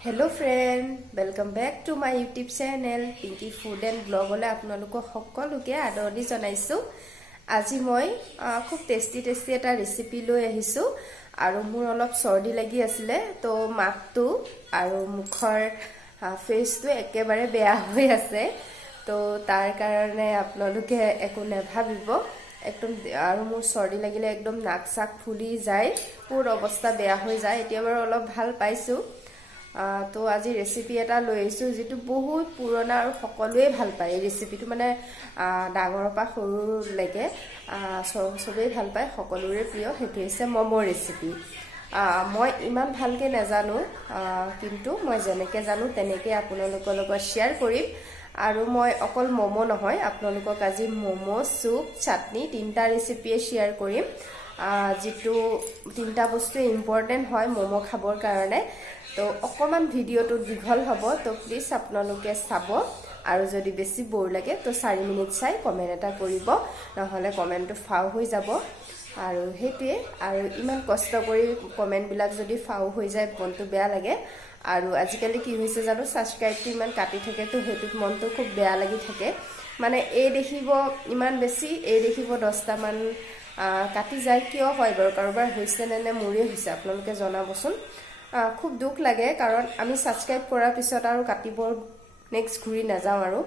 Hello friend welcome back to my YouTube channel Pinky food and ब्लॉगले आपलोक सकलोके आदरणी जनाइছো। আজি মই खूब टेस्टी এটা ৰেচিপি লৈ আহিছো আৰু মোৰ অলপ চৰ্দি লাগি আছিল তো মাতটো আৰু মুখৰ ফেসটো একেবাৰে বেয়া হৈ আছে তো তাৰ কাৰণে আপোনালোকে একো নেভাবিব একদম আৰু মোৰ চৰ্দি লাগিলে একদম নাক চাক ফুলি যায় পুৰ অৱস্থা বেয়া হৈ যায় এতিয়া বাৰু অলপ ভাল পাইছো। तो आज रेसिपी एटा লৈ আহিছো যেটো বহুত পুৰণা আৰু সকলোৱে ভাল পায় ৰেচিপিটো মানে ডাঙৰৰ পৰা সৰুলৈকে সবেই ভাল পায় সকলোৰে প্ৰিয় হেতু হৈছে মমো ৰেচিপি। মই ইমান ভালকে নাজানো কিন্তু মই যেনেকে জানো তেনেকে আপোনালোকৰ লগত শেয়াৰ কৰিম আৰু মই অকল মমো নহয় আপোনালোকক আজি মমো সুপ চাটনি তিনটা ৰেচিপি শেয়াৰ কৰিম যেটো তিনটা বস্তু ইম্পৰ্টেন্ট হয় মমো খাবৰ কাৰণে। तो অকমান ভিডিওটো দীঘল হ'ব তো প্লিজ আপোনালোকে চাব আৰু যদি বেছি বৰ লাগে তো 4 মিনিট চাই কমেন্ট এটা কৰিব নহলে কমেন্টটো ফাও হৈ যাব আৰু হেতুৱে আৰু ইমান কষ্ট কৰি কমেন্ট বিলাক যদি ফাও হৈ যায় মনটো বেয়া লাগে আৰু আজিকালি কি হৈছে জানো সাবস্ক্ৰাইবটো ইমান কাটি থাকে তো হেতুত মনটো খুব বেয়া লাগি থাকে মানে এই দেখিব ইমান বেছি এই দেখিব 10টা মান কাটি যায় কিয় হয় বাৰু কাৰোবাৰ হৈছে নে মোৰে হৈছে আপোনালোকে জনাবচোন। খুব দুখ লাগে কাৰণ আমি সাবস্ক্ৰাইব কৰাৰ পিছত আৰু কাটিবৰ নেক্সট ঘুৰি নাযাওঁ আৰু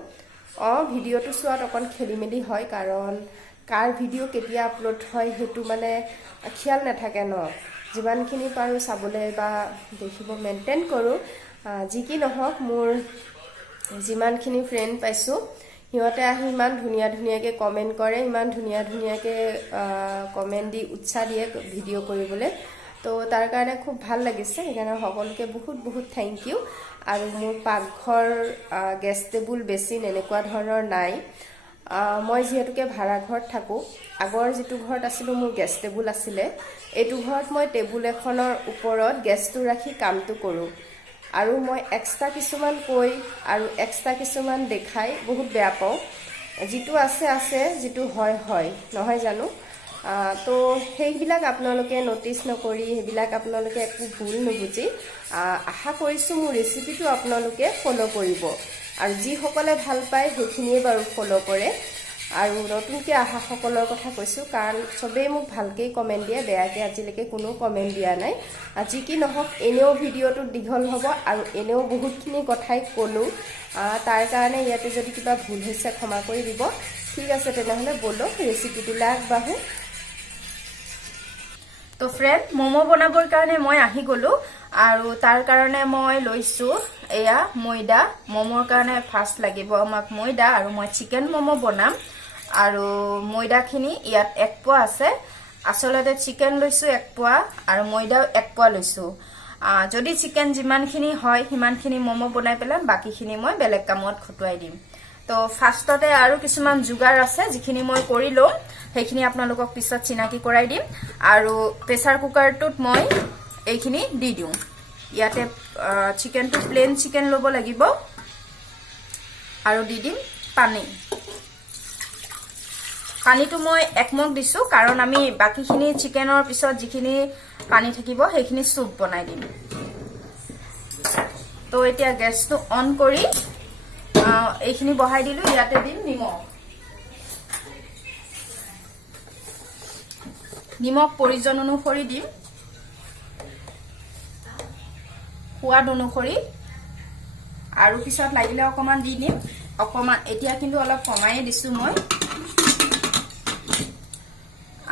ভিডিওটো চোৱাত অকন খেলিমেলি হয় কাৰণ কাৰ ভিডিও কেতিয়া আপলোড হয় হেতু মানে খিয়াল নাথাকে ন যিমানখিনি পাৰো চাবলৈ বা দেখিব মেইনটেইন কৰো যি কি নহওক মোৰ যিমানখিনি ফ্ৰেন্ড পাইছো হিয়তে আহি ইমান ধুনিয়াকে কমেন্ট কৰে ইমান ধুনিয়াকে কমেন্ট দি উৎসাহ দিয়ে ভিডিও কৰিবলৈ तो तार कारण खूब ভাল লাগিছে এখানে সকলকে বহুত বহুত থ্যাংক ইউ আৰু মোৰ পাকঘৰ গেছ টেবুল বেছি এনেকুৱা ধৰণৰ নাই মই যেহেতুকে ভাড়া ঘৰত থাকো আগৰ যেটো ঘৰত আছিল মোৰ গেছ টেবুল আছিল এটো ঘৰত মই টেবুল এখনৰ ওপৰত গেছটো ৰাখি কামটো কৰো আৰু মই এক্সট্ৰা কিছুমান কৈ আৰু এক্সট্ৰা কিছুমান দেখাই বহুত বেয়া পাও যেটো আছে যেটো হয় নহয় জানো तो সেইবিলাক আপোনালোকে নোটিস নকৰি সেইবিলাক আপোনালোকে একো ভুল নুবুজি আশা কৰিছো মোৰ ৰেচিপিটো আপোনালোকে ফলো কৰিব আৰু যি সকলে ভাল পায় সেইখিনিয়ে বাৰু ফলো কৰে আৰু নতুনকে আহা সকলৰ কথা কৈছো কাৰণ সবে মোক ভালকে কমেন্ট দিয়ে বেয়াকে আজিলৈকে কোনো কমেন্ট দিয়া নাই আজি কি নহওক এনেও ভিডিওটো দীঘল হ'ব আৰু এনেও বহুতখিনি কথাই কলো তাৰ কাৰণে ইয়াতে যদি কিবা ভুল হৈছে ক্ষমা কৰি দিব ঠিক আছে তেনেহলে বলো ৰেচিপিটো আগবাঢ়ো। तो फ्रेंड मोमो बनाबर कारणे मैं आहि गलो आरो तार कारणे मैं लइसु एया मैदा मोमोर कारणे फास्ट लागिब आमाक मैदा आरो मैं चिकेन मोमो बनाम आरो मैदाखिनि यात 1 पोवा আছে আসলতে চিকেন লইसु 1 পোৱা আৰু मैदा 1 পোৱা লইसु যদি চিকেন जिमानखिनि হয় हिमानखिनि मोमो बनाই পেলাম বাকিখিনি মই বেলেগ কামত খটুৱাই দিম। तो फार्स्टते आरो किछुमान जुगार আছে जिखिनि মই কৰি লম সেইখিনি আপোনালোকক পিছত চিনাকি কৰাই দিম আৰু প্ৰেসাৰ কুকাৰটোত মই এইখিনি দি দিও ইয়াতে চিকেনটো প্লেন চিকেন লব লাগিব আৰু দি দিম পানীটো মই একমগ দিছো কাৰণ আমি বাকিখিনি চিকেনৰ পিছত যিখিনি পানী থাকিব সেইখিনি সুপ বনাই দিম। তো এতিয়া গ্যাসটো অন কৰি এইখিনি বহাই দিলো ইয়াতে দিম নিমখ প্ৰয়োজন অনুসৰি দিম সোৱাদ অনুসৰি আৰু পিছত লাগিলে অকমান দি দিম অকমান এতিয়া কিন্তু অলপ কমাই দিছো মই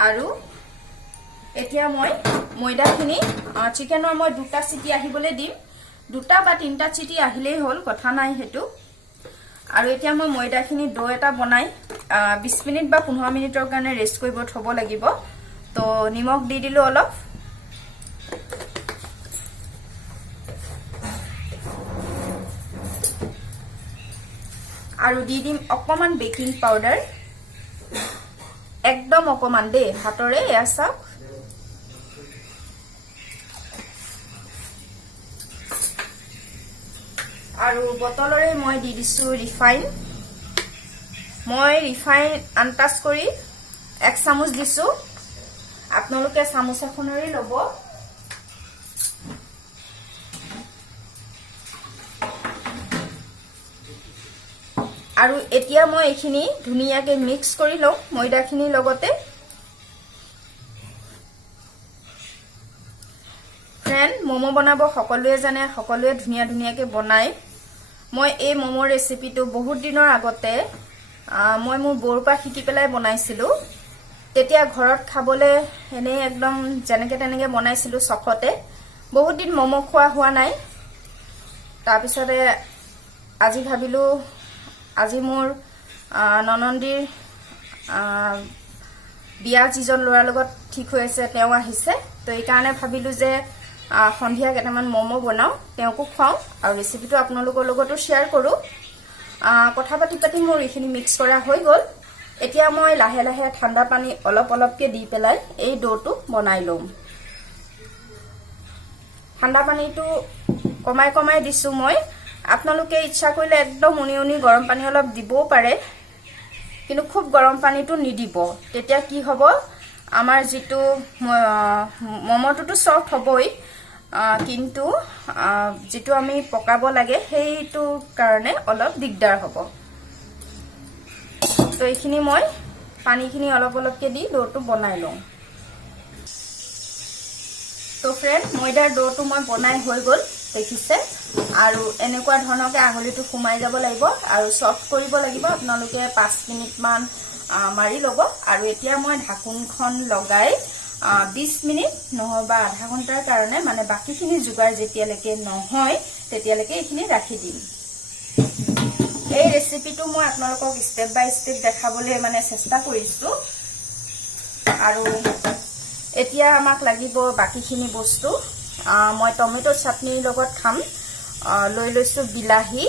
আৰু এতিয়া মই ময়দাখিনি চিকেনৰ মই দুটা চিটি আহিবলৈ দিম দুটা বা তিনটা চিটি আহিলেই হ'ল কথা নাই হেতু আৰু এতিয়া মই ময়দাখিনি ডো এটা বনাই 20 মিনিট বা 15 মিনিটৰ কাৰণে ৰেষ্ট কৰিব থব লাগিব। तो निमक দি দিলো অলপ আৰু দি দিম অকমান বেকিং পাউডাৰ একদম অকমান দে হাতৰে এয়া চাওক আৰু বটলৰে মই দি দিছো ৰিফাইন মই ৰিফাইন আনটাচ কৰি 1 চামুচ দিছো আপোনালোকে চামুচ এখনৰে লব আৰু এতিয়া মই এইখিনি ধুনীয়াকৈ মিক্স কৰি লওঁ ময়দাখিনিৰ লগতে। ফ্ৰেণ্ড, ম'ম' বনাব সকলোৱে জানে, সকলোৱে ধুনীয়াকৈ বনায়। মই এই ম'ম' ৰেচিপিটো বহুত দিনৰ আগতে মই মোৰ বৌৰ পৰা শিকি পেলাই বনাইছিলোঁ। তেতিয়া ঘৰত খাবলৈ এনেই একদম যেনেকৈ তেনেকৈ বনাইছিলোঁ চখতে। বহুত দিন ম'ম' খোৱা হোৱা নাই। তাৰপিছতে আজি ভাবিলোঁ, আজি মোৰ ননন্দীৰ বিয়া যিজন ল'ৰাৰ লগত ঠিক হৈ আছে তেওঁ আহিছে। তো এইকাৰণে ভাবিলোঁ যে সন্ধিয়া কেইটামান ম'ম' বনাওঁ, তেওঁকো খুৱাওঁ আৰু ৰেচিপিটো আপোনালোকৰ লগতো শ্বেয়াৰ কৰোঁ। কথা পাতি মোৰ এইখিনি মিক্স কৰা হৈ গ'ল। এতিয়া মই লাহে লাহে ঠাণ্ডা পানী অলপকৈ দি পেলাই এই ড'টো বনাই ল'ম। ঠাণ্ডা পানীটো কমাই দিছোঁ মই। আপোনালোকে ইচ্ছা কৰিলে একদম উনি গৰম পানী অলপ দিবও পাৰে, কিন্তু খুব গৰম পানীটো নিদিব। তেতিয়া কি হ'ব, আমাৰ যিটো ম'ম'টোতো চফ্ট হ'বই, কিন্তু যিটো আমি পকাব লাগে সেইটো কাৰণে অলপ দিগদাৰ হ'ব। তো এইখিনি মই পানীখিনি অলপকৈ দি ড'টো বনাই লওঁ। তো ফ্ৰেণ্ড, ময়দাৰ ড'টো মই বনাই হৈ গ'ল দেখিছে। আৰু এনেকুৱা ধৰণৰকৈ আঙুলিটো সোমাই যাব লাগিব আৰু চফ্ট কৰিব লাগিব। আপোনালোকে 5 মিনিটমান মাৰি ল'ব। আৰু এতিয়া মই ঢাকোনখন লগাই 20 মিনিট নহবা আধা ঘণ্টাৰ কাৰণে, মানে বাকীখিনি যোগাৰ যেতিয়ালৈকে নহয় তেতিয়ালৈকে এইখিনি ৰাখি দিম। এই ৰেচিপিটো মই আপোনালোকক ষ্টেপ বাই ষ্টেপ দেখাবলৈ মানে চেষ্টা কৰিছোঁ। আৰু এতিয়া আমাক লাগিব বাকীখিনি বস্তু। মই টমেটো চাটনিৰ লগত খাম। লৈ লৈছোঁ বিলাহী।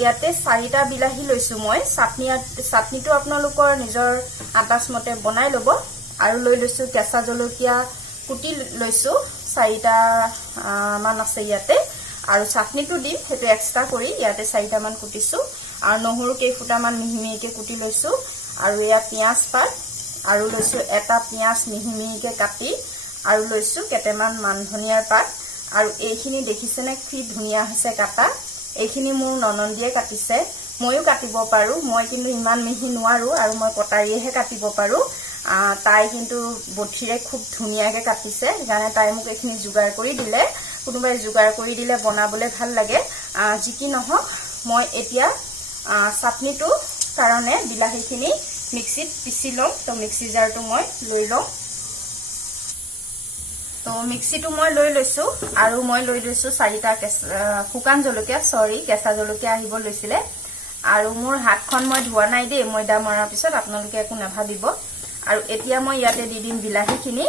ইয়াতে 4টা বিলাহী লৈছোঁ মই। চাটনিটো আপোনালোকৰ নিজৰ আন্দাজ মতে বনাই ল'ব। আৰু লৈ লৈছোঁ কেঁচা জলকীয়া কুটি লৈছোঁ, 4টা মান আছে ইয়াতে। আৰু চাটনিটো দিম সেইটো এক্সট্ৰা কৰি ইয়াতে 4টামান কুটিছোঁ। আৰু নহৰু কেইফুটামান মিহিকৈ কুটি লৈছোঁ। আৰু ইয়াত পিঁয়াজ পাত আৰু লৈছোঁ এটা পিঁয়াজ মিহিকৈ কাটি, আৰু লৈছোঁ কেইটামান মান ধনিয়াৰ পাত। আৰু এইখিনি দেখিছেনে কি ধুনীয়া হৈছে কাটা। এইখিনি মোৰ ননন্দীয়ে কাটিছে, ময়ো কাটিব পাৰোঁ। মই কিন্তু ইমান মিহি নোৱাৰোঁ আৰু মই কটাৰীয়েহে কাটিব পাৰোঁ। তাই কিন্তু বঠিৰে খুব ধুনীয়াকৈ কাটিছে, সেইকাৰণে তাই মোক এইখিনি যোগাৰ কৰি দিলে। কোনোবাই যোগাৰ কৰি দিলে বনাবলৈ ভাল লাগে। যি কি নহওক, মই এতিয়া চাটনিটোৰ কাৰণে বিলাহীখিনি মিক্সিত পিচি ল'ম। তো মিক্সি জাৰটো মই লৈ লওঁ। তো মিক্সিটো মই লৈ লৈছোঁ। আৰু মই লৈ লৈছোঁ 4টা শুকান জলকীয়া, কেঁচা জলকীয়া আহিব লৈছিলে। আৰু মোৰ হাতখন মই ধোৱা নাই দেই ময়দা মৰাৰ পিছত, আপোনালোকে একো নাভাবিব। আৰু এতিয়া মই ইয়াতে দি দিম বিলাহীখিনি।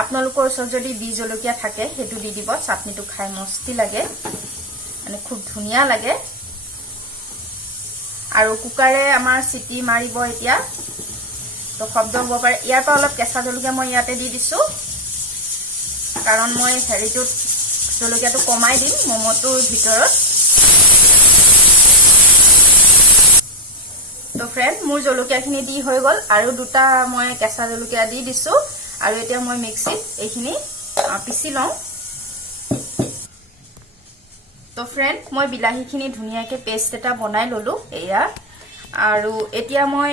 আপোনালোকৰ ওচৰত যদি বি জলকীয়া থাকে সেইটো দি দিব। চাটনিটো খাই মস্তি লাগে, মানে খুব ধুনীয়া লাগে। আৰু কুকাৰে আমাৰ চিটি মাৰিব এতিয়া, তো শব্দ হ'ব পাৰে। ইয়াৰ পৰা অলপ কেঁচা জলকীয়া মই ইয়াতে দি দিছোঁ, কাৰণ মই হেৰিটোত জলকীয়াটো কমাই দিম ম'ম'টোৰ ভিতৰত। তো ফ্ৰেণ্ড, মোৰ জলকীয়াখিনি দি হৈ গ'ল। আৰু 2টা মই কেঁচা জলকীয়া দি দিছোঁ। আৰু এতিয়া মই মিক্সিত এইখিনি পিচি লওঁ। তো ফ্ৰেণ্ড, মই বিলাহীখিনি ধুনীয়াকৈ পেষ্ট এটা বনাই ল'লোঁ এয়া। আৰু এতিয়া মই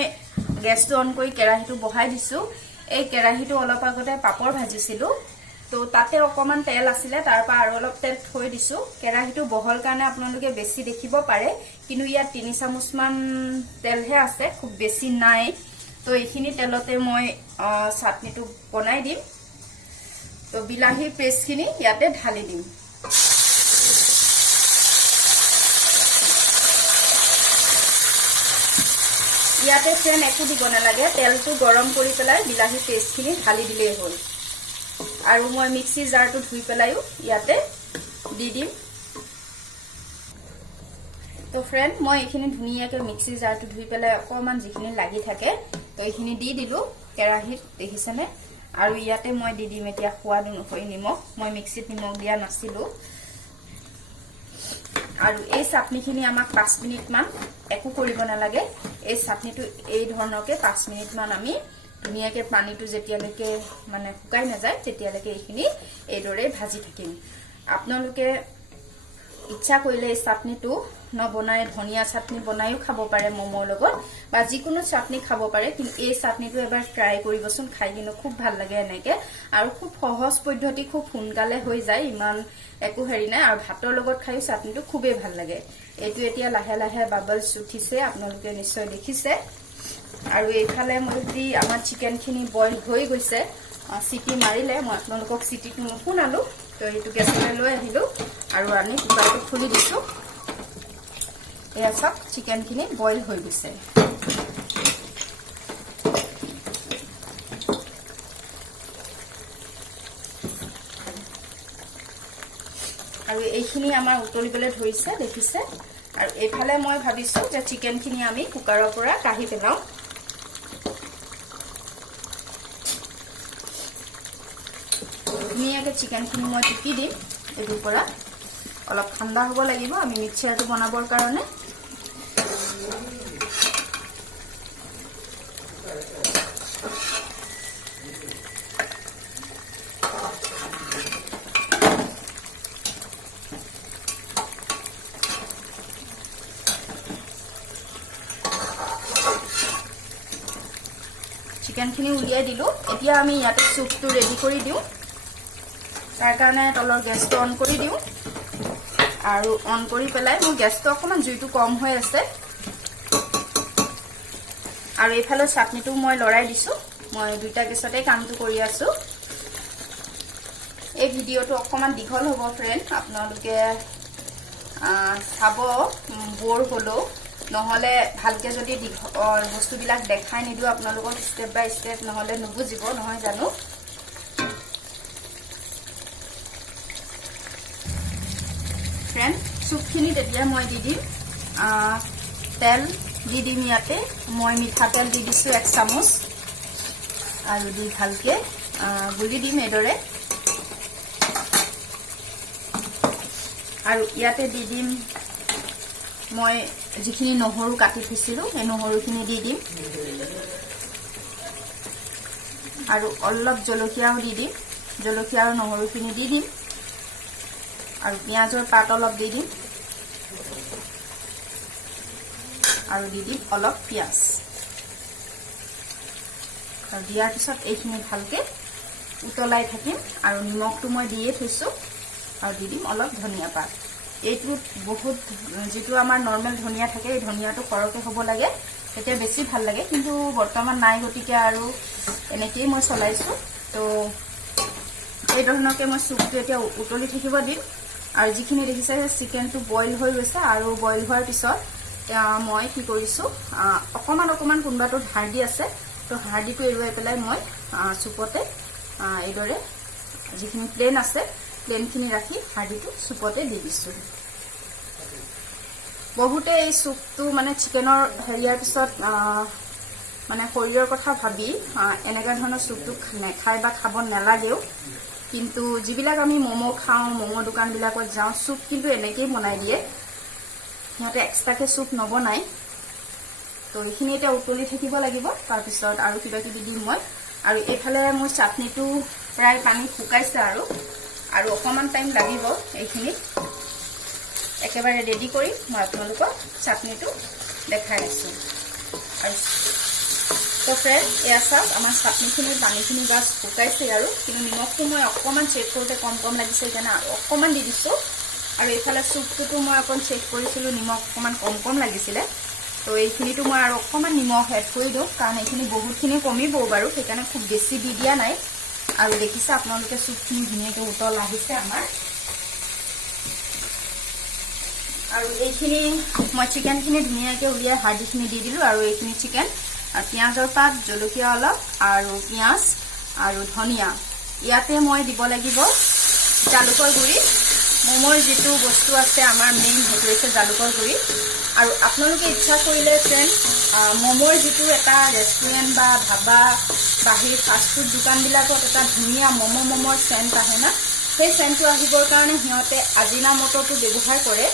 গেছটো অন কৰি কেৰাহীটো বহাই দিছোঁ। এই কেৰাহীটো অলপ আগতে পাপৰ ভাজিছিলোঁ, তো তাতে অকণমান তেল আছিলে, তাৰ পৰা আৰু অলপ তেল থৈ দিছোঁ। কেৰাহীটো বহল কাৰণে আপোনালোকে বেছি দেখিব পাৰে, কিন্তু ইয়াত 3 চামুচমান তেলহে আছে, খুব বেছি নাই। তো এইখিনি তেলতে মই চাটনিটো বনাই দিম। তো বিলাহীৰ পেষ্টখিনি ইয়াতে ঢালি দিম। ইয়াতে ফ্ৰেণ্ড একো দিব নালাগে, তেলটো গৰম কৰি পেলাই বিলাহী পেষ্টখিনি ঢালি দিলেই হ'ল। আৰু মই মিক্সি জাৰটো ধুই পেলাইও ইয়াতে দি দিম। তো ফ্ৰেণ্ড, মই এইখিনি ধুনীয়াকৈ মিক্সি জাৰটো ধুই পেলাই অকণমান যিখিনি লাগি থাকে তো এইখিনি দি দিলোঁ কেৰাহীত, দেখিছেনে। আৰু ইয়াতে মই দি দিম এতিয়া সোৱাদ অনুসৰি নিমখ। মই মিক্সিত নিমখ দিয়া নাছিলোঁ। আৰু এই চাটনিখিনি আমাক 5 মিনিটমান একো কৰিব নালাগে। এই চাটনিটো এই ধৰণৰকৈ 5 মিনিটমান আমি ধুনীয়াকৈ পানীটো যেতিয়ালৈকে মানে শুকাই নাযায় তেতিয়ালৈকে এইখিনি এইদৰে ভাজি থাকিম। আপোনালোকে ইচ্ছা কৰিলে এই চাটনিটো নবনাই ধনিয়া চাটনি বনাইও খাব পাৰে মমৰ লগত বা যিকোনো চাটনি খাব পাৰে কিন্তু এই চাটনিটো এবাৰ ট্ৰাই কৰিবচোন খাই কিনে খুব ভাল লাগে এনেকে আৰু খুব সহজ পদ্ধতি খুব সোনকালে হৈ যায় ইমান একো হেৰি নাই আৰু ভাতৰ লগত খাই চাটনিটো খুবেই ভাল লাগে এইটো এতিয়া লাহে লাহে বাবলছ উঠিছে আপোনালোকে নিশ্চয় দেখিছে আৰু এইফালে মই যদি আমাৰ চিকেনখিনি বইল হৈ গৈছে সিটি মাৰিলে মই আপোনালোকক সিটিটো নুশুনালো তো এইটো গেছলৈ লৈ আহিলো আৰু আনি কুকাৰটো খুলি দিছো এয়া সব চিকেনখিনি বইল হৈ গৈছে আৰু এইখিনি আমাৰ উতলিবলৈ ধৰিছে দেখিছে আৰু এইফালে মই ভাবিছো যে চিকেনখিনি আমি কুকাৰৰ পৰা কাঢ়ি পেলাও ধুনীয়াকৈ চিকেনখিনি মই টুকি দিম এইটোৰ পৰা অলপ ঠাণ্ডা হ'ব লাগিব আমি মিক্সাৰটো বনাবৰ কাৰণে চিকেনখিনি উলিয়াই দিলো এতিয়া আমি ইয়াতে চুপটো ৰেডি কৰি দিওঁ তাৰ কাৰণে তলৰ গেছটো অন কৰি দিওঁ আৰু অন কৰি পেলাই মোৰ গেছটো অকমান জুইটো কম হৈ আছে আৰু এইফালে চাটনিটো মই লৰাই দিছো মই দুইটা গেছতে কামটো কৰি আছো এই ভিডিঅটো অকমান দীঘল হ'ব ফ্ৰেন্ড আপোনালোকে চাব বৰ হলো নহলে ভালকে যদি বস্তুবিলাক দেখাই নিদিও আপোনালোকক স্টেপ বাই স্টেপ নহলে নুবুজিব নহয় জানো ফ্ৰেন্ড চুপখিনি তেতিয়া মই দি দিম তেল দি দিম ইয়াতে মই মিঠাতেল দি দিছো 1 চামুচ আৰু দি ভালকে গুলি দিম এদৰে আৰু ইয়াতে দি দিম মই যিখিনি নহৰু কাটি থৈছিলো এই নহৰুখিনি দি দিম আৰু অলপ জলকীয়াও দি দিম জলকীয়া আৰু নহৰুখিনি দি দিম আৰু পিয়াজৰ পাত অলপ দি দিম আৰু দি দিম অলপ পিয়াজ আৰু দিয়াৰ পিছত এইখিনি ভালকে উতলাই থাকিম আৰু নিমখটো মই দিয়ে থৈছো আৰু দি দিম অলপ ধনিয়া পাত এইটো বহুত যেটো আমাৰ নৰমাল ধনিয়া থাকে এই ধনিয়াটো সৰকে হ'ব লাগে তেতিয়া বেছি ভাল লাগে কিন্তু বৰ্তমান নাই গতিকে আৰু এনেকেই মই চলাইছো তো এই ধৰণকে মই চুপটো এতিয়া উতলি থাকিব দিম আৰু যিখিনি দেখিছে চিকেনটো বইল হৈ গৈছে আৰু বইল হোৱাৰ পিছত মই কি কৰিছো অকমান কোনবাটো হাৰ্ডি আছে তো হাৰ্ডিটো এৰুৱাই পেলাই মই চুপতে এইদৰে যিখিনি প্লেন আছে প্লেনখিনি ৰাখি হাৰ্ডিটো চুপতে দি দিছো বহুতে এই চুপটো মানে চিকেনৰ হেৰিয়াৰ পিছত মানে শৰীৰৰ কথা ভাবি এনেকা ধৰণৰ চুপটো নেখাই বা খাব নালাগেও কিন্তু যিবিলাক আমি মোমো খাওঁ মোমো দোকানবিলাকত যাওঁ চুপ কিন্তু এনেকেই বনাই দিয়ে সিহঁতে এক্সট্ৰাকে চুপ নবনাই তো এইখিনি এটা উতলি থাকিব লাগিব তাৰ পিছত আৰু কিবা কিবি দিম মই আৰু এইফালে মোৰ চাটনিটো প্ৰায় পানী শুকাইছে আৰু অকমান টাইম লাগিব এইখিনি একেবাৰে ৰেডি কৰি মই আপোনালোকক চাটনিটো দেখাই আছো আৰু তো ফ্ৰেন্ড এয়া চাওক আমাৰ চাটনিখিনি পানীখিনি বাছ শুকাইছে আৰু কিন্তু নিমখটো মই অকমান চেক কৰোঁতে কম লাগিছে যেন অকমান দি দিছো আৰু এইফালে চুপটো মই অকণ চেক কৰিছিলো নিমখ অকমান কম লাগিছিলে তো এইখিনিটো মই আৰু অকমান নিমখ এড কৰি দিওঁ কাৰণ এইখিনি বহুতখিনি কমিব বাৰু সেইকাৰণে খুব বেছি দি দিয়া নাই আৰু দেখিছে আপোনালোকে চুপখিনি ধুনীয়াকৈ উতল আহিছে আমাৰ আৰু এইখিনি মই চিকেনখিনি ধুনীয়াকৈ উলিয়াই হাৰ্ডিখিনি দি দিলো আৰু এইখিনি চিকেন আৰু পিয়াজৰ পাত জলকীয়া অলপ আৰু পিয়াজ আৰু ধনিয়া ইয়াতে মই দিব লাগিব জালুকৰ গুড়ি মোমৰ যেটো বস্তু আছে আমাৰ মেইন হেতু হৈছে জালুকৰ গুড়ি আৰু আপোনালোকে ইচ্ছা কৰিলে ফ্ৰেন্ড মোমৰ যেটো এটা ৰেষ্টুৰেন্ট বা ধাবা বাহিৰ ফাষ্ট ফুড দোকানবিলাকত এটা ধুনীয়া মোমৰ সেন্ট আহে না সেই সেন্টটো আহিবৰ কাৰণে সিহঁতে আজিনামোটোটো ব্যৱহাৰ কৰে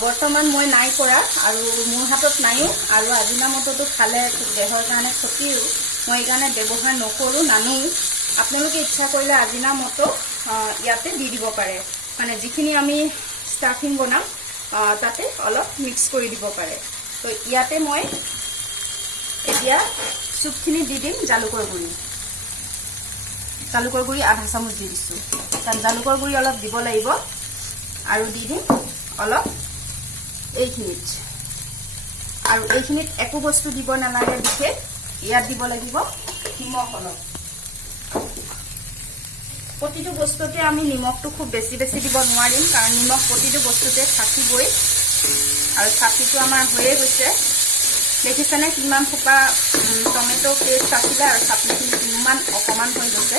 বৰ্তমান মই নাই কৰা আৰু মোৰ হাতত নাইও আৰু আজিনামোটোটো খালে দেহৰ কাৰণে ক্ষতিও মই এইকাৰণে ব্যৱহাৰ নকৰো নানো আপোনালোকে ইচ্ছা কৰিলে আজিনামোটো ইয়াতে দি দিব পাৰে মানে যিখিনি আমি ষ্টাফিং বনাম তাতে অলপ মিক্স কৰি দিব পাৰে। তো ইয়াতে মই এতিয়া চুপখিনি দি দিম জালুকৰ গুড়ি। জালুকৰ গুড়ি আধা চামুচ দি দিছোঁ, কাৰণ জালুকৰ গুড়ি অলপ দিব লাগিব। আৰু দি দিম অলপ এইখিনিত, আৰু এইখিনিত একো বস্তু দিব নালাগে বিশেষ। ইয়াত দিব লাগিব নিমখ অলপ। প্ৰতিটো বস্তুতে আমি নিমখটো খুব বেছি বেছি দিব নোৱাৰিম, কাৰণ নিমখ প্ৰতিটো বস্তুতে থাকিবই। আৰু চাটনিটো আমাৰ হৈয়ে গৈছে, দেখিছেনে কিমান সোপা টমেটো পেষ্ট আছিলে আৰু চাটনিখিনি কিমান অকণমান হৈ গৈছে।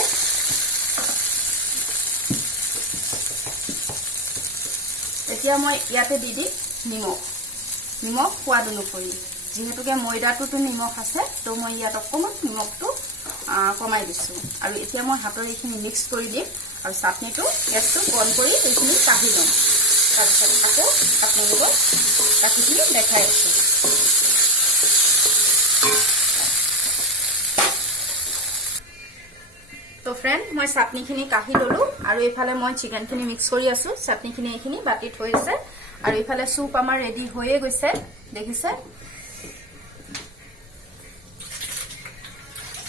এতিয়া মই ইয়াতে দি দিম নিমখ সোৱাদ অনুসৰি। যিহেতুকে ময়দাটোতো নিমখ আছে, তো মই ইয়াত অকণমান নিমখটো কমাই দিছোঁ। আৰু এতিয়া মই হাতৰ এইখিনি মিক্স কৰি দিম আৰু চাটনিটো গেছটো বন্ধ কৰি এইখিনি কাঢ়ি ল'ম। তাৰপিছত আকৌ আপোনালোকক বাকীখিনি দেখাই আছোঁ। তো ফ্ৰেণ্ড, মই চাটনিখিনি কাঢ়ি ল'লোঁ আৰু এইফালে মই চিকেনখিনি মিক্স কৰি আছোঁ। চাটনিখিনি এইখিনি বাতিত হৈ আছে আৰু এইফালে চুপ আমাৰ ৰেডি হৈয়ে গৈছে, দেখিছে।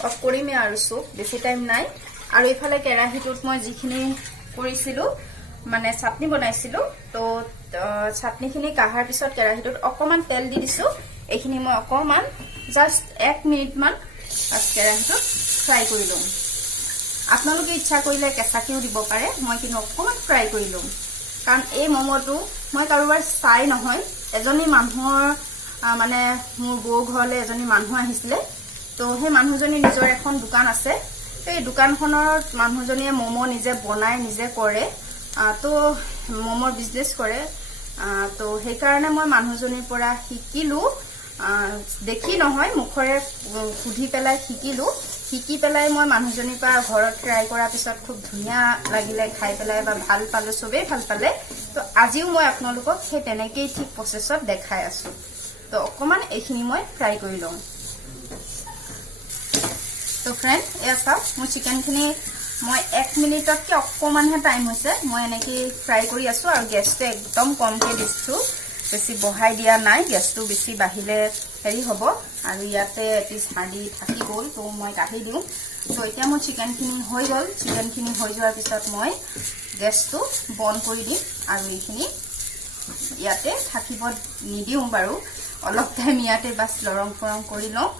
অফ কৰিমেই আৰু চুপ, বেছি টাইম নাই। আৰু এইফালে কেৰাহীটোত মই যিখিনি কৰিছিলোঁ, মানে চাটনি বনাইছিলোঁ, তো চাটনিখিনি কাঢ়াৰ পিছত কেৰাহীটোত অকণমান তেল দি দিছোঁ। এইখিনি মই অকণমান জাষ্ট 1 মিনিটমান কেৰাহীটোত ফ্ৰাই কৰি ল'ম। আপোনালোকে ইচ্ছা কৰিলে কেঁচাকেও দিব পাৰে, মই কিন্তু অকণমান ফ্ৰাই কৰি ল'ম। কাৰণ এই ম'ম'টো মই কাৰোবাৰ চাই নহয়, এজনী মানুহৰ মানে মোৰ বৌ ঘৰলৈ এজনী মানুহ আহিছিলে। তো সেই মানুহজনী নিজৰ এখন দোকান আছে। এই দোকানখনৰ মানুহজনীয়ে ম'ম' নিজে বনাই নিজে কৰে, তো ম'ম'ৰ বিজনেছ কৰে। তো সেইকাৰণে মই মানুহজনীৰ পৰা শিকিলোঁ, দেখি নহয় মুখৰে সুধি পেলাই শিকিলোঁ। শিকি পেলাই মই মানুহজনীৰ পৰা ঘৰত ট্ৰাই কৰাৰ পিছত খুব ধুনীয়া লাগিলে খাই পেলাই, বা ভাল পালোঁ, চবেই ভাল পালে। তো আজিও মই আপোনালোকক সেই তেনেকেই ঠিক প্ৰচেছত দেখাই আছোঁ। তো অকণমান এইখিনি মই ফ্ৰাই কৰি লওঁ। তো ফ্ৰেণ্ড, এয়া চাওক, মোৰ চিকেনখিনি মই 1 মিনিটতকৈ অকণমানহে টাইম হৈছে। মই এনেকৈ ফ্ৰাই কৰি আছোঁ আৰু গেছটো একদম কমকৈ দিছোঁ, বেছি বঢ়াই দিয়া নাই। গেছটো বেছি বাঢ়িলে হেৰি হ'ব। আৰু ইয়াতে এপিচ হাঁড়ি থাকি গ'ল, তো মই কাঢ়ি দিওঁ। তো এতিয়া মোৰ চিকেনখিনি হৈ গ'ল। চিকেনখিনি হৈ যোৱাৰ পিছত মই গেছটো বন্ধ কৰি দিম আৰু এইখিনি ইয়াতে থাকিব নিদিওঁ বাৰু। অলপ টাইম ইয়াতে বাছ লৰং ফৰং কৰি লওঁ।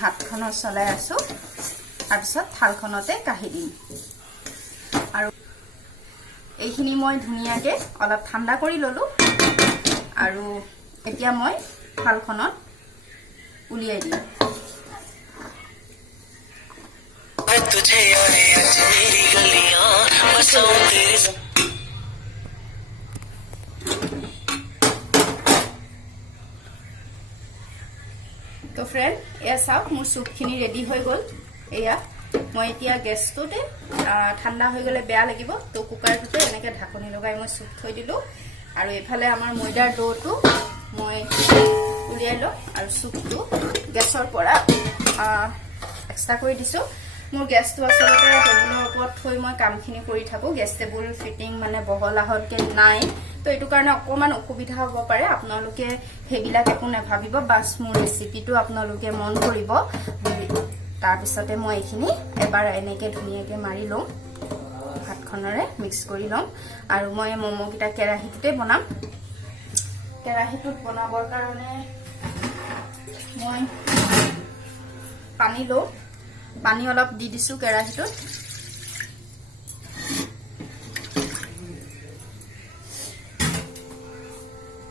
হাতখনত চলাই আছোঁ, তাৰপিছত থালখনতে কাঢ়ি দিম। আৰু এইখিনি মই ধুনীয়াকৈ অলপ ঠাণ্ডা কৰি ল'লোঁ আৰু এতিয়া মই থালখনত উলিয়াই দিম। তো ফ্ৰেণ্ড, এয়া চাওক, মোৰ চুপখিনি ৰেডি হৈ গ'ল। এয়া মই এতিয়া গেছটোতে ঠাণ্ডা হৈ গ'লে বেয়া লাগিব, তো কুকাৰটোতে এনেকৈ ঢাকনি লগাই মই চুপ থৈ দিলোঁ। আৰু এইফালে আমাৰ ময়দাৰ ডোটো মই উলিয়াই লওঁ আৰু চুপটো গেছৰ পৰা এক্সট্ৰা কৰি দিছোঁ। মোৰ গেছটো আচলতে টেবুলৰ ওপৰত থৈ মই কামখিনি কৰি থাকোঁ। গেছ টেবুল ফিটিং মানে বহলাহতকৈ নাই, তো এইটো কাৰণে অকণমান অসুবিধা হ'ব পাৰে। আপোনালোকে সেইবিলাক একো নাভাবিব, বাছ মোৰ ৰেচিপিটো আপোনালোকে মন কৰিব। তাৰপিছতে মই এইখিনি এবাৰ এনেকৈ ধুনীয়াকৈ মাৰি ল'ম, হাতখনেৰে মিক্স কৰি ল'ম। আৰু মই ম'ম'কেইটা কেৰাহীটোতে বনাম। কেৰাহীটোত বনাবৰ কাৰণে মই পানী লওঁ, পানী অলপ দি দিছোঁ কেৰাহীটোত।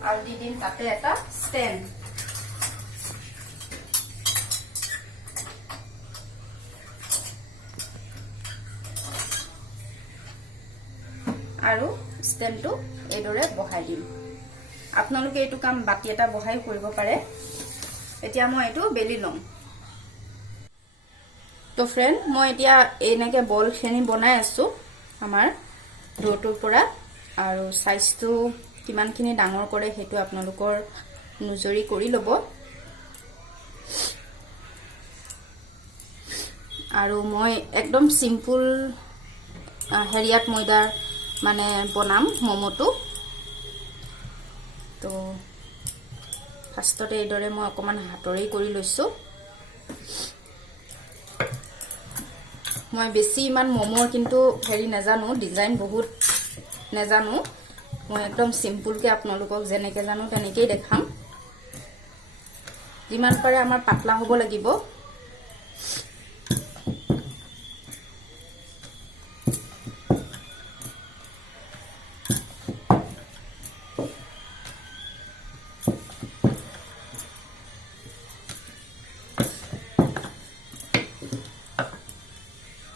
আৰু দি দিম তাতে এটা ষ্টেণ্ড। আৰু ষ্টেণ্ডটো এইদৰে বহাই দিম। আপোনালোকে এইটো কাম বাতি এটা বহাই কৰিব পাৰে। এতিয়া মই এইটো বেলি ল'ম। তো ফ্ৰেণ্ড, মই এতিয়া এনেকৈ বলখিনি বনাই আছোঁ আমাৰ ডোটোৰ পৰা। আৰু চাইজটো কিমানখিনি ডাঙৰ কৰে সেইটো আপোনালোকৰ নজৰি কৰি ল'ব। আৰু মই একদম চিম্পুল হেৰিয়াত ময়দাৰ মানে বনাম ম'ম'টো। তো ফাৰ্ষ্টতে এইদৰে মই অকমান হাতৰি কৰি লৈছো মই বেছি ইমান মমৰ কিন্তু হেৰি নাজানো ডিজাইন বহুত নাজানো মই একদম সিম্পল কে আপোনালোকক যেনেকে জানো তেনেকেই দেখাম যিমান পাৰে আমাৰ পাতলা হ'ব লাগিব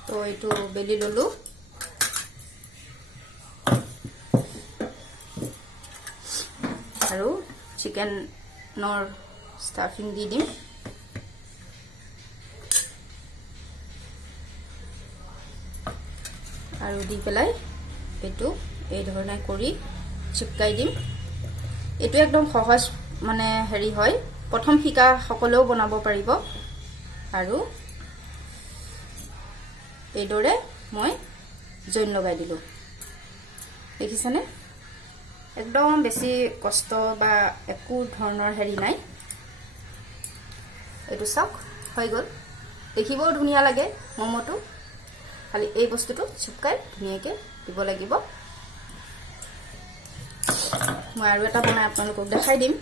তো এইটো বেলি ললো আৰু চিকেনৰ ষ্টাফিং দি দিম আৰু দি পেলাই এইটো এই ধৰণে কৰি চিপকাই দিম এইটো একদম সহজ মানে হেৰি হয় প্ৰথম শিকা সকলেও বনাব পাৰিব আৰু এইদৰে মই জইন লগাই দিলো দেখিছানে একদম বেছি কষ্ট বা একো ধৰণৰ হেৰি নাই এইটো চাওক হৈ গল দেখিবও ধুনীয়া লাগে মমটো খালি এই বস্তুটো চিপকাই ধুনীয়াকৈ দিব লাগিব মই আৰু এটা বনাই আপোনালোকক দেখাই দিম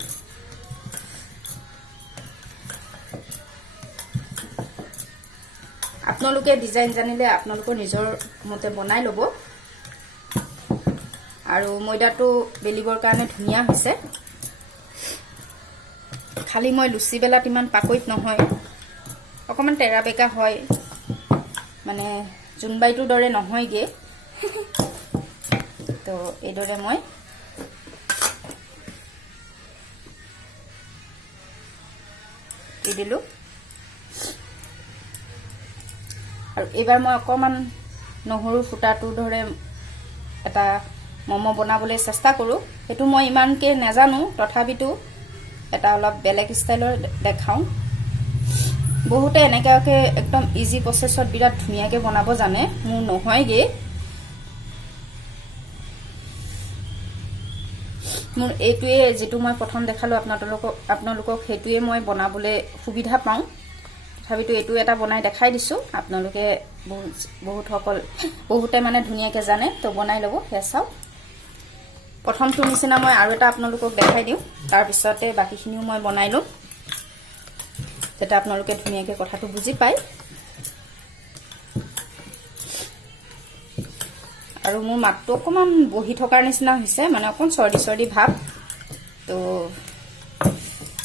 আপোনালোকে ডিজাইন জানিলে আপোনালোকৰ নিজৰ মতে বনাই ল'ব আৰু ময়দাটো বেলিবৰ কাৰণে ধুনীয়া হৈছে খালি মই লুচি বেলাত ইমান পাকৈত নহয় অকমান তেৰা বেকা হয় মানে জুনবাইটোৰ দৰে নহয়গে তো এইদৰে মই দি দিলো আৰু এবাৰ মই অকমান নহৰু ফুটাটো ধৰে এটা মমো বনাবলৈ চেষ্টা কৰো এটো মই ইমানকে নাজানো তথাপিটো এটা অলপ বেলেগ ষ্টাইলৰ দেখাও বহুতে এনেকাকে একদম ইজি প্ৰসেছত বিৰাট ধুনীয়াকে বনাব জানে মোৰ নহয়গে মোৰ এইটোৱে যেটো মই প্ৰথম দেখালো আপোনালোকক হেতুৱে মই বনাবলৈ সুবিধা পাওঁ তথাপিটো এটো এটা বনাই দেখাই দিছো আপোনালোকে বহুতে মানে ধুনীয়াকে জানে তো বনাই লব হেসাও প্ৰথমটো নিচিনা মই আৰু এটা আপোনালোকক দেখাই দিও তাৰ পিছতে বাকিখিনিও মই বনাই লম যেটা আপোনালোকে ধুনীয়াকে কথাটো বুজি পায় আৰু মোৰ মাতটো অকমান বহি থকাৰ নিচিনা হৈছে মানে অকন সৰ্দি ভাব তো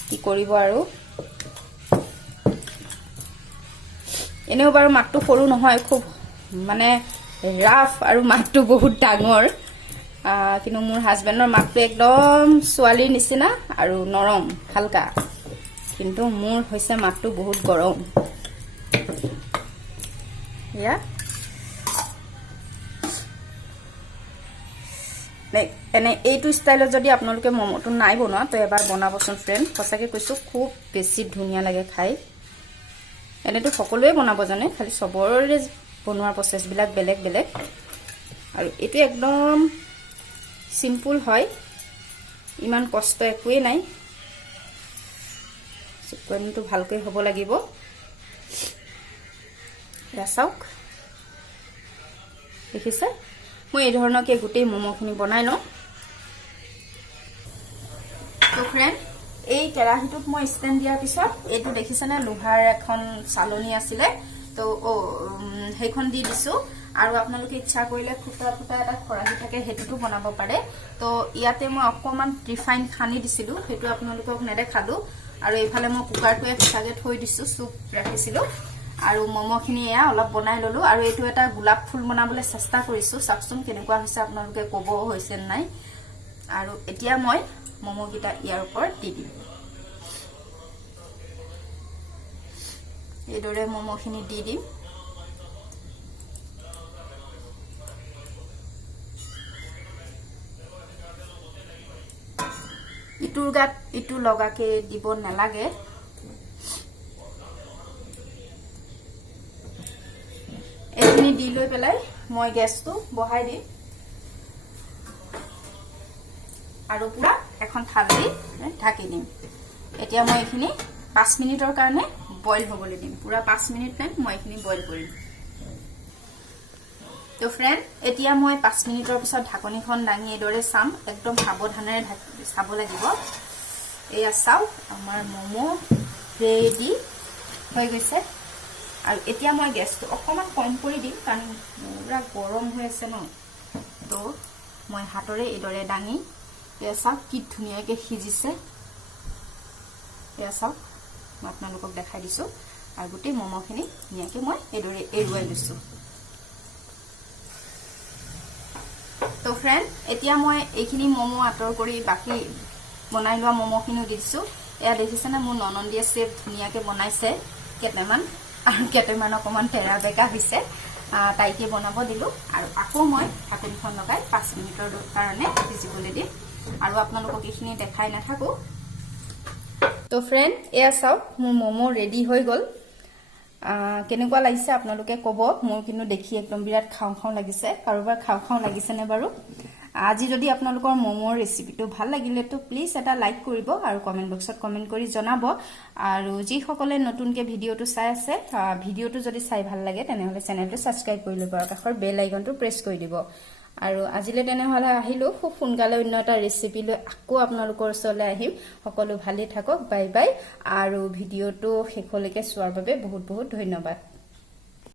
কি কৰিব আৰু এনেও বাৰু মাতটো সৰু নহয় খুব মানে ৰাফ আৰু মাতটো বহুত ডাঙৰ কিন্তু মোৰ হাজবেণ্ডৰ মাতটো একদম সোৱালিৰ নিচিনা আৰু নৰম হালকা কিন্তু মোৰ হৈছে মাতটো বহুত গৰম ইয়া এনে এইটো ষ্টাইলত যদি আপোনালোকে মমটো নাই বনোৱা তো এবাৰ বনাবচোন ফ্ৰেন্ড সঁচাকে কৈছো খুব বেছি ধুনীয়া লাগে খাই এনেটো সকলোৱে বনাব জানে খালি সবৰে বনোৱাৰ প্ৰসেস বিলাক বেলেগ বেলেগ আৰু এটো একদম সিম্পল হয় ইমান কষ্ট একোৱে নাই চিকনটো ভালকৈ হ'ব লাগিব ৰাসাওক দেখিছে মই এই ধৰণকে গুটেই মমখিনি বনাই লওঁ তো ফ্ৰেন্ড এই কেৰাহীটোত মই ষ্টেণ্ড দিয়াৰ পিছত এইটো দেখিছেনে লোহাৰ এখন চালনী আছিলে তো সেইখন দি দিছো আৰু আপোনালোকে ইচ্ছা কৰিলে ফুটা এটা খৰাহি থাকে হেতুটো বনাব পাৰে তো ইয়াতে মই অকমান ৰিফাইন খানি দিছিলো হেতু আপোনালোকক নেদেখালো আৰু এইফালে মই কুকাৰটো এক্সট্ৰাকে থৈ দিছো সুপ ৰাখিছিলো আৰু মমখিনি এয়া অলপ বনাই ললো আৰু এইটো এটা গোলাপ ফুল বনাবলৈ চেষ্টা কৰিছো চাকচোন কেনেকুৱা হৈছে আপোনালোকে ক'ব হৈছে নাই আৰু এতিয়া মই মমগিটা ইয়াৰ ওপৰত দি দিম এইদৰে মমখিনি দি দিম ইটোৰ গাত ইটো লগাকে দিব নালাগে এখিনি দি লৈ পেলাই মই গেছটো বহাই দিম আৰু পুৰা এখন থালি ঢাকি দিম এতিয়া মই এইখিনি 5 মিনিটৰ কাৰণে বইল হ'বলৈ দিম পুৰা 5 মিনিট টাইম মই এইখিনি বইল কৰিম তো ফ্ৰেন্ড এতিয়া মই 5 মিনিটৰ পিছত ঢাকনিখন দাঙি এদৰে চাম একদম সাৱধানেৰে চাব লাগিব এয়া চাও আমাৰ মমো ৰেডি হৈ গৈছে আৰু এতিয়া মই গেছটো অকমান কম কৰি দিম কাৰণ পুৰা গৰম হৈ আছে ন তো মই হাতৰে এদৰে দাঙি এয়া চাওক কি ধুনীয়াকৈ সিজিছে এয়া চাওক মই আপোনালোকক দেখাই দিছো আৰু গোটেই মমোখিনি ধুনীয়াকৈ মই এদৰে এৰুৱাই লৈছো তো ফ্ৰেন্ড এতিয়া মই এইখিনি মমো আঁতৰ কৰি বাকি বনাই লোৱা মমোখিনি দিছো এয়া দেখিছেনে মোৰ ননন্দিয়ে চেপ ধুনীয়াকৈ বনাইছে কেটেমান আৰু কেটেমান অকমান তেৰা বেকা হৈছে তাইকে বনাব দিলো আৰু আকৌ মই ঢাকনিখন লগাই 5 মিনিটৰ কাৰণে সিজিবলৈ দিম আৰু আপোনালোকক এইখিনি দেখাই নাথাকো তো ফ্ৰেন্ড এয়া চাওক মোৰ মমো ৰেডি হৈ গল কেনেকুৱা লাগিছে আপোনালোকে ক'ব মোৰ কিন্তু দেখি একদম বিৰাট খাও খাও লাগিছে কাৰোবাৰ খাও খাও লাগিছে নে বাৰু আজি যদি আপোনালোকৰ মমোৰ ৰেচিপিটো ভাল লাগিলে তো প্লিজ এটা লাইক কৰিব আৰু কমেন্ট বক্সত কমেন্ট কৰি জনাব আৰু যি সকলে নতুনকে ভিডিওটো চাই আছে ভিডিওটো যদি চাই ভাল লাগে তেনেহলে চেনেলটো সাবস্ক্ৰাইব কৰি লব আৰু কাষৰ বেল আইকনটো প্ৰেছ কৰি দিব আৰু আজিলে তেনেহলে আহিলো খুব সোনকালে অন্য এটা ৰেচিপি লৈ আকৌ আপোনালোকৰ ওচৰলৈ আহিম সকলো ভালে থাকক বাই বাই আৰু ভিডিওটো শেষলৈকে চোৱাৰ বাবে বহুত বহুত ধন্যবাদ